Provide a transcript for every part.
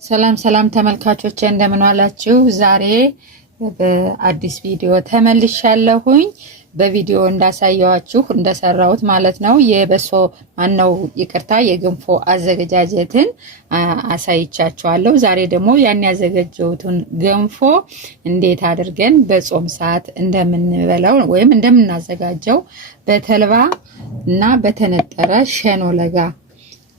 ሰላም ሰላም ተመልካቾቼ እንደምን ዋላችሁ? ዛሬ በአዲስ ቪዲዮ ተመልሻለሁኝ። በቪዲዮ እንዳሳየዋችሁ እንደሰራሁት ማለት ነው የገንፎ አዘገጃጀትን አሳይቻችኋለሁ። ዛሬ ደግሞ ያን ያዘጋጀሁትን ገንፎ እንዴት አድርገን በጾም ሰዓት እንደምንበላው ወይም እንደምናዘጋጀው በተልባ እና በተነጠረ ሸኖ ለጋ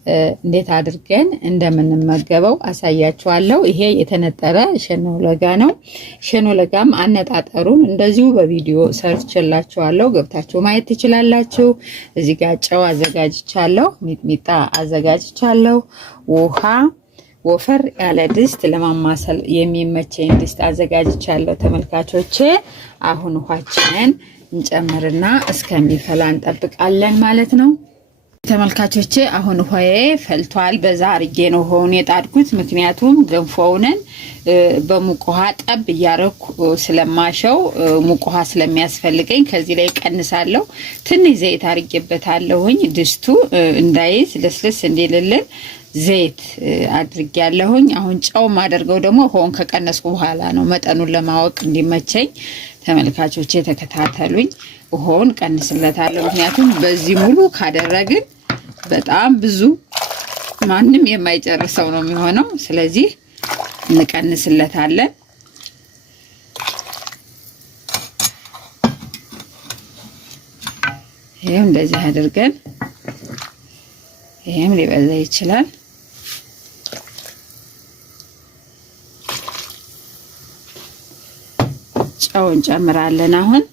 እንዴት አድርገን እንደምንመገበው አሳያችኋለሁ። ይሄ የተነጠረ ሸኖ ለጋ ነው። ሸኖ ለጋም አነጣጠሩን እንደዚሁ በቪዲዮ ሰርችላችኋለሁ፣ ገብታችሁ ማየት ትችላላችሁ። እዚህ ጋር ጨው አዘጋጅቻለሁ፣ ሚጥሚጣ አዘጋጅቻለሁ፣ ውሃ ወፈር ያለ ድስት ለማማሰል የሚመቸኝ ድስት አዘጋጅቻለሁ። ተመልካቾቼ አሁን ውሃችንን እንጨምርና እስከሚፈላ እንጠብቃለን ማለት ነው። ተመልካቾቼ አሁን ውሃዬ ፈልቷል። በዛ አርጌ ነው ውሃውን የጣድኩት፣ ምክንያቱም ገንፎውን በሙቅ ውሃ ጠብ እያረኩ ስለማሸው ሙቅ ውሃ ስለሚያስፈልገኝ ከዚህ ላይ ቀንሳለሁ። ትንሽ ዘይት አርጌበታለሁኝ ድስቱ እንዳይዝ ለስለስ እንዲልልን ዘይት አድርጌያለሁኝ። አሁን ጨው ማደርገው ደግሞ ውሃውን ከቀነስኩ በኋላ ነው፣ መጠኑን ለማወቅ እንዲመቸኝ። ተመልካቾቼ ተከታተሉኝ። ውሃውን ቀንስለታለሁ፣ ምክንያቱም በዚህ ሙሉ ካደረግን በጣም ብዙ ማንም የማይጨርሰው ነው የሚሆነው። ስለዚህ እንቀንስለታለን። ይሄም እንደዚህ አድርገን ይሄም ሊበዛ ይችላል። ጨው እንጨምራለን አሁን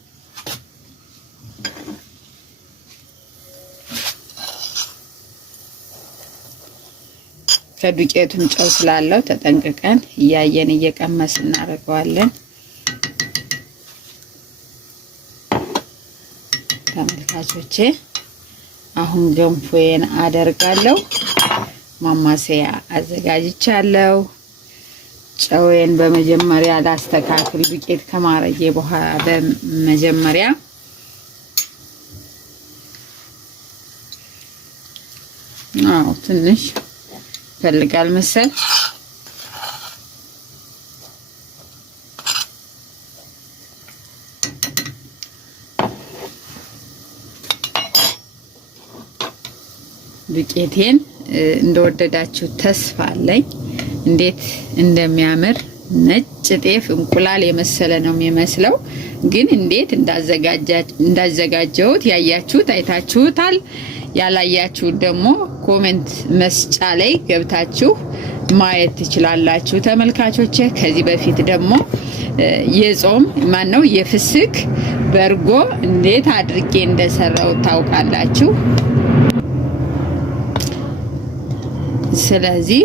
ከዱቄቱም ጨው ስላለው ተጠንቅቀን እያየን እየቀመስ እናደርገዋለን። ተመልካቾቼ አሁን ገንፎዬን አደርጋለሁ። ማማሰያ አዘጋጅቻለሁ። ጨውን በመጀመሪያ ላስተካክል፣ ዱቄት ከማረጌ በኋላ በመጀመሪያ ትንሽ ፈልጋል መሰል ዱቄቴን እንደወደዳችሁ ተስፋ አለኝ። እንዴት እንደሚያምር ነጭ ጤፍ እንቁላል የመሰለ ነው የሚመስለው፣ ግን እንዴት እንዳዘጋጀሁት ያያችሁት አይታችሁታል። ያላያችሁት ደግሞ ኮሜንት መስጫ ላይ ገብታችሁ ማየት ትችላላችሁ ተመልካቾቼ። ከዚህ በፊት ደግሞ የጾም የፍስክ በርጎ እንዴት አድርጌ እንደሰራው ታውቃላችሁ። ስለዚህ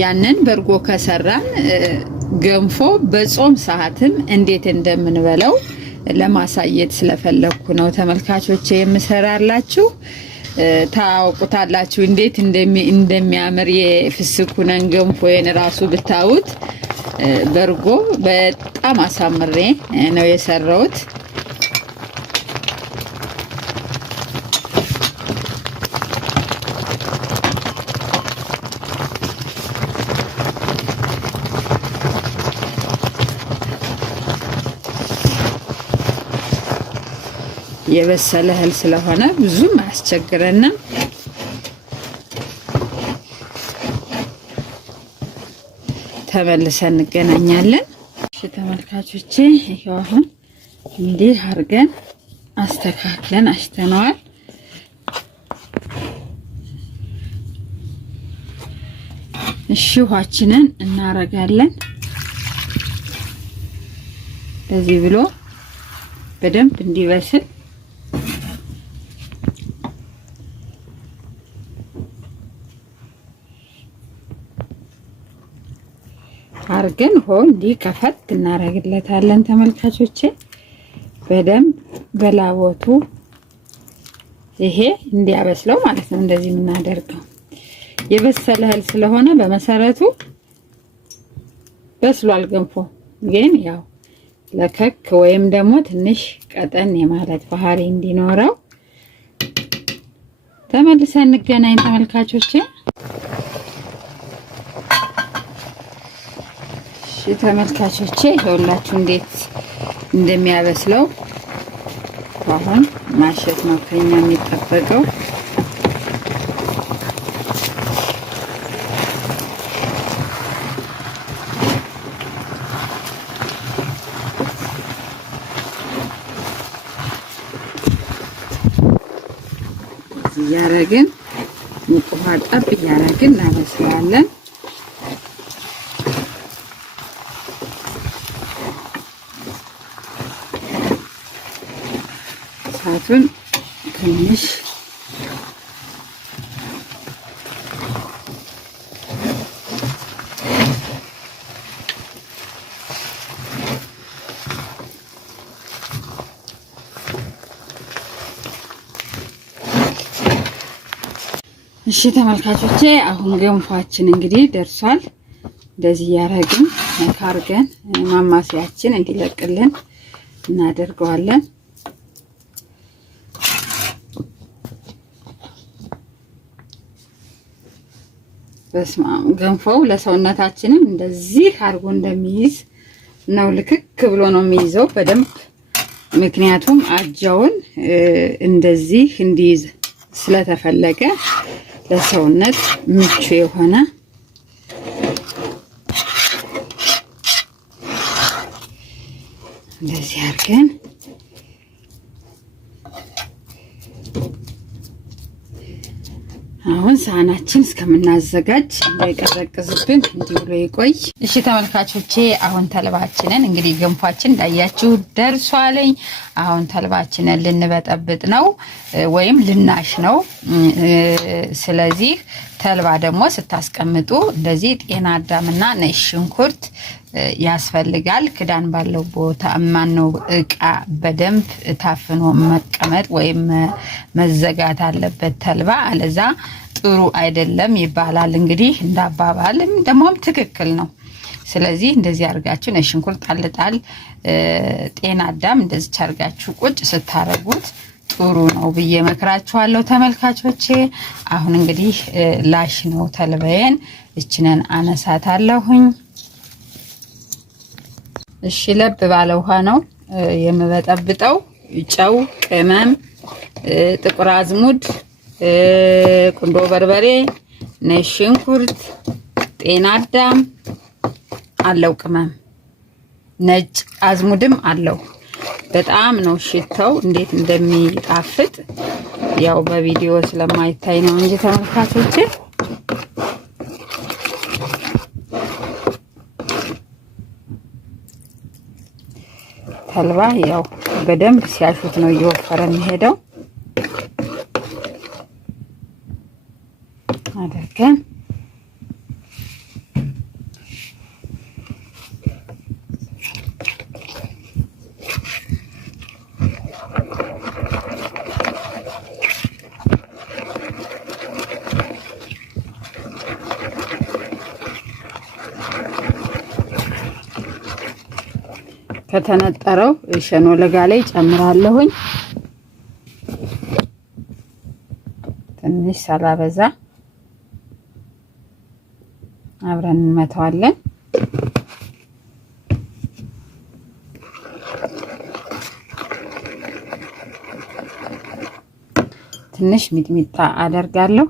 ያንን በርጎ ከሰራን ገንፎ በጾም ሰዓትም እንዴት እንደምንበላው ለማሳየት ስለፈለኩ ነው ተመልካቾቼ የምሰራላችሁ። ታውቁታላችሁ እንዴት እንደሚያምር የፍስኩን ገንፎዬን ራሱ ብታዩት። በርጎ በጣም አሳምሬ ነው የሰራሁት። የበሰለ እህል ስለሆነ ብዙም አያስቸግረንም። ተመልሰን እንገናኛለን። እሺ ተመልካቾቼ ይሄው አሁን እንዲህ አድርገን አስተካክለን አሽተነዋል። እሺ ውሃችንን እናረጋለን። ለዚህ ብሎ በደንብ እንዲበስል አርገን እንዲህ ከፈት እናረግለታለን ተመልካቾቼ። በደንብ በላቦቱ ይሄ እንዲያበስለው ማለት ነው። እንደዚህ የምናደርገው የበሰለ እህል ስለሆነ በመሰረቱ በስሏል ገንፎ፣ ግን ያው ለከክ ወይም ደግሞ ትንሽ ቀጠን የማለት ባህሪ እንዲኖረው ተመልሰን እንገናኝ ተመልካቾቼ። ተመልካቾቼ ይኸውላችሁ እንዴት እንደሚያበስለው አሁን ማሸት ነው ከኛ የሚጠበቀው። እያረግን ሙቅ ውሃ ጠብ እያረግን እናበስላለን። እሳቱን ትንሽ እሺ ተመልካቾቼ አሁን ገንፏችን እንግዲህ ደርሷል። እንደዚህ ያረግን መካርገን ማማሲያችን እንዲለቅልን እናደርገዋለን። በስማም ገንፎው ለሰውነታችንም እንደዚህ አርጎ እንደሚይዝ ነው። ልክክ ብሎ ነው የሚይዘው በደንብ። ምክንያቱም አጃውን እንደዚህ እንዲይዝ ስለተፈለገ ለሰውነት ምቹ የሆነ እንደዚህ አድርገን አሁን ሳህናችን እስከምናዘጋጅ እንዳይቀዘቅዝብን እንዲህ ብሎ ይቆይ። እሺ ተመልካቾቼ አሁን ተልባችንን እንግዲህ ገንፏችን እንዳያችሁ ደርሷለኝ። አሁን ተልባችንን ልንበጠብጥ ነው ወይም ልናሽ ነው። ስለዚህ ተልባ ደግሞ ስታስቀምጡ እንደዚህ ጤና አዳምና ነጭ ሽንኩርት ያስፈልጋል። ክዳን ባለው ቦታ ማነው እቃ በደንብ ታፍኖ መቀመጥ ወይም መዘጋት አለበት ተልባ፣ አለዛ ጥሩ አይደለም ይባላል። እንግዲህ እንዳባባልም ደግሞም ትክክል ነው። ስለዚህ እንደዚህ አርጋችሁ ነጭ ሽንኩርት ጣልጣል፣ ጤና አዳም እንደዚህ አርጋችሁ ቁጭ ስታረጉት ጥሩ ነው ብዬ መክራችኋለሁ ተመልካቾቼ። አሁን እንግዲህ ላሽ ነው ተልባዬን እችነን አነሳታለሁኝ። እሺ ለብ ባለ ውሃ ነው የምበጠብጠው። ጨው፣ ቅመም፣ ጥቁር አዝሙድ፣ ቁንዶ በርበሬ፣ ነጭ ሽንኩርት፣ ጤና አዳም አለው፣ ቅመም ነጭ አዝሙድም አለው። በጣም ነው ሽታው እንዴት እንደሚጣፍጥ ያው በቪዲዮ ስለማይታይ ነው እንጂ ተመልካቾቼ ተልባ ያው በደንብ ሲያሹት ነው እየወፈረ የሚሄደው። አደርገን ከተነጠረው ሸኖ ለጋ ላይ ጨምራለሁኝ። ትንሽ ሳላበዛ አብረን እንመታዋለን። ትንሽ ሚጥሚጣ አደርጋለሁ።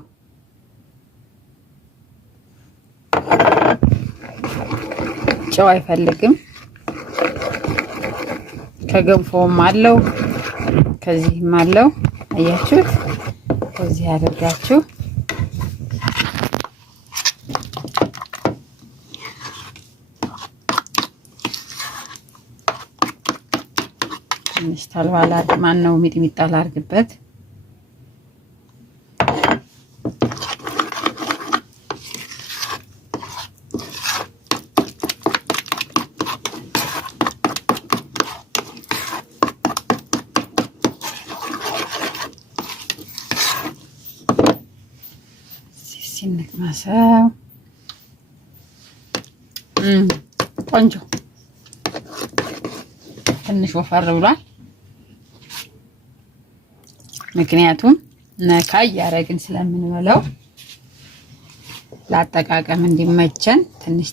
ጨው አይፈልግም። ከገንፎም አለው ከዚህም አለው። አያችሁት? ከዚህ አድርጋችሁ ትንሽ ተልባ ማን ነው ሚጥሚጣ ላርግበት። ሲንቅማሰው ቆንጆ ትንሽ ወፈር ብሏል። ምክንያቱም ነካ ያረግን ስለምንበላው ለአጠቃቀም እንዲመቸን ትንሽ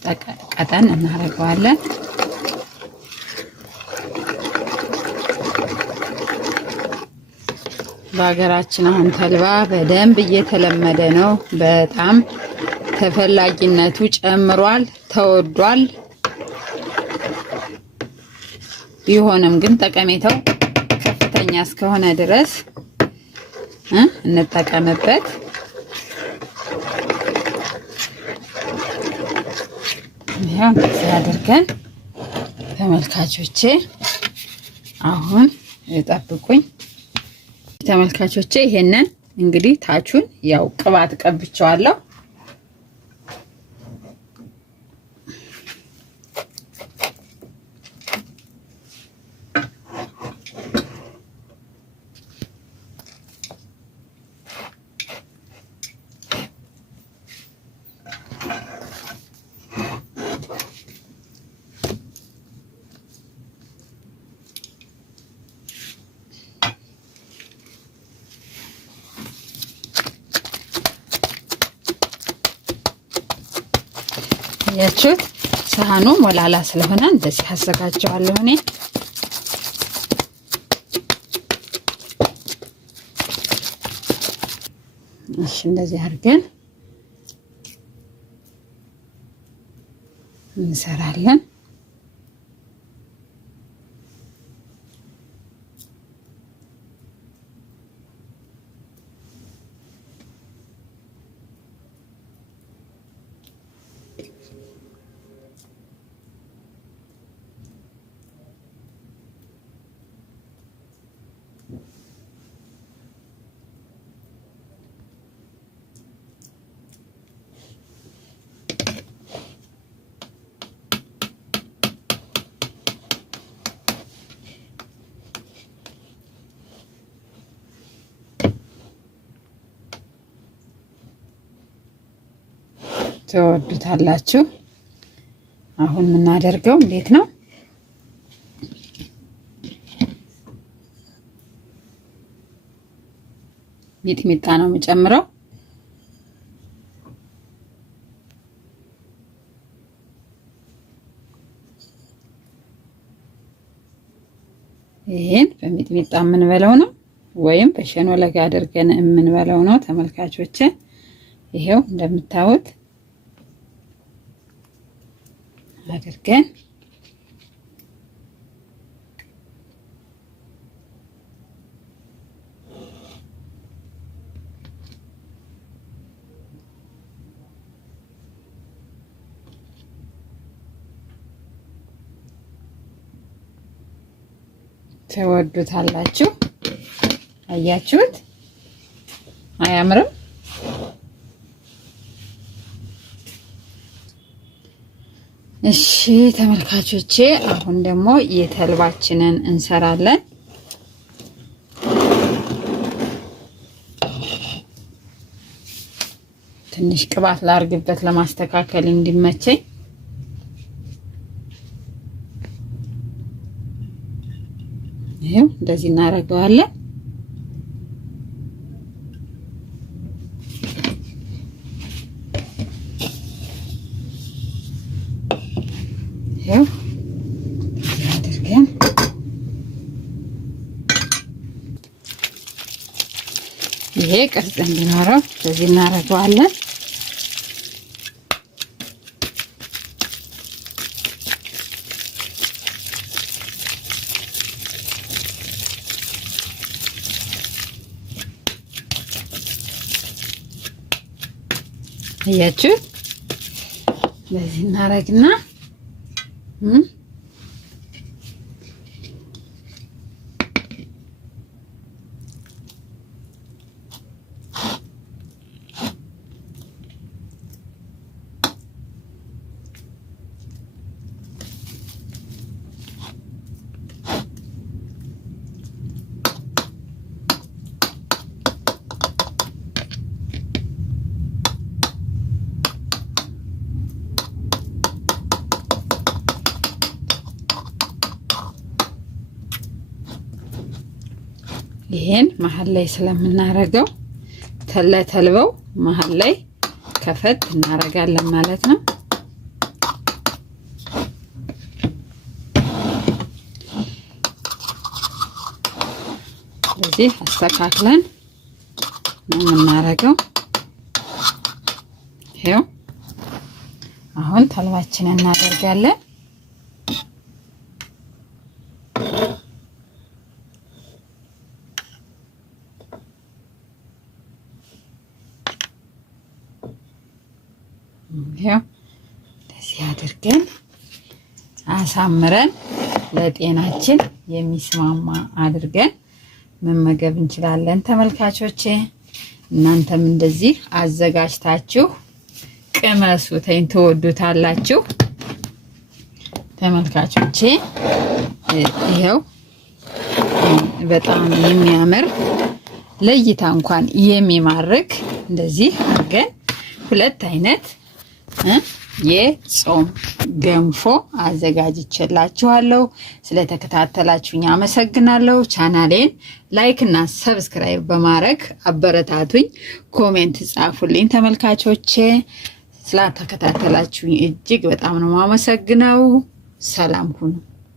ቀጠን እናደርገዋለን። በሀገራችን አሁን ተልባ በደንብ እየተለመደ ነው። በጣም ተፈላጊነቱ ጨምሯል፣ ተወዷል። ቢሆንም ግን ጠቀሜታው ከፍተኛ እስከሆነ ድረስ እንጠቀምበት። ያው እንደዚህ አድርገን ተመልካቾቼ አሁን ጠብቁኝ። ተመልካቾቼ ይሄንን እንግዲህ ታቹን ያው ቅባት ቀብቼዋለሁ። ያችሁት ሳህኑ ሞላላ ስለሆነ እንደዚህ አዘጋጀዋለሁ እኔ። እሺ እንደዚህ አድርገን እንሰራለን። ትወዱታላችሁ። አሁን የምናደርገው እንዴት ነው? ሚጥሚጣ ነው የምጨምረው። ይሄን በሚጥሚጣ የምንበለው ነው ወይም በሸኖ ለጋ አድርገን የምንበለው ነው ተመልካቾቼ። ይሄው እንደምታዩት አድርገን ትወዱታላችሁ። አያችሁት? አያምርም? እሺ ተመልካቾቼ አሁን ደግሞ የተልባችንን እንሰራለን። ትንሽ ቅባት ላርግበት ለማስተካከል እንዲመቸኝ። ይሄው እንደዚህ እናደርገዋለን። ይሄው አድርገን ይሄ ቅርጽ እንዲኖረው እንደዚህ እናደርገዋለን። አያችሁ እንደዚህ እናደርግና ይሄን መሃል ላይ ስለምናረገው ተልባው መሃል ላይ ከፈት እናረጋለን ማለት ነው። ስለዚህ አስተካክለን ነው የምናረገው። ይሄው አሁን ተልባችንን እናደርጋለን። ይሄው እንደዚህ አድርገን አሳምረን ለጤናችን የሚስማማ አድርገን መመገብ እንችላለን። ተመልካቾቼ እናንተም እንደዚህ አዘጋጅታችሁ ቅመሱኝ፣ ትወዱታላችሁ። ተመልካቾቼ ይሄው በጣም የሚያምር ለእይታ እንኳን የሚማርክ እንደዚህ አድርገን ሁለት አይነት የጾም ገንፎ አዘጋጅቼላችኋለሁ። ስለተከታተላችሁኝ አመሰግናለሁ። ቻናሌን ላይክ እና ሰብስክራይብ በማድረግ አበረታቱኝ፣ ኮሜንት ጻፉልኝ። ተመልካቾቼ ስለተከታተላችሁኝ እጅግ በጣም ነው የማመሰግነው። ሰላም ሁኑ።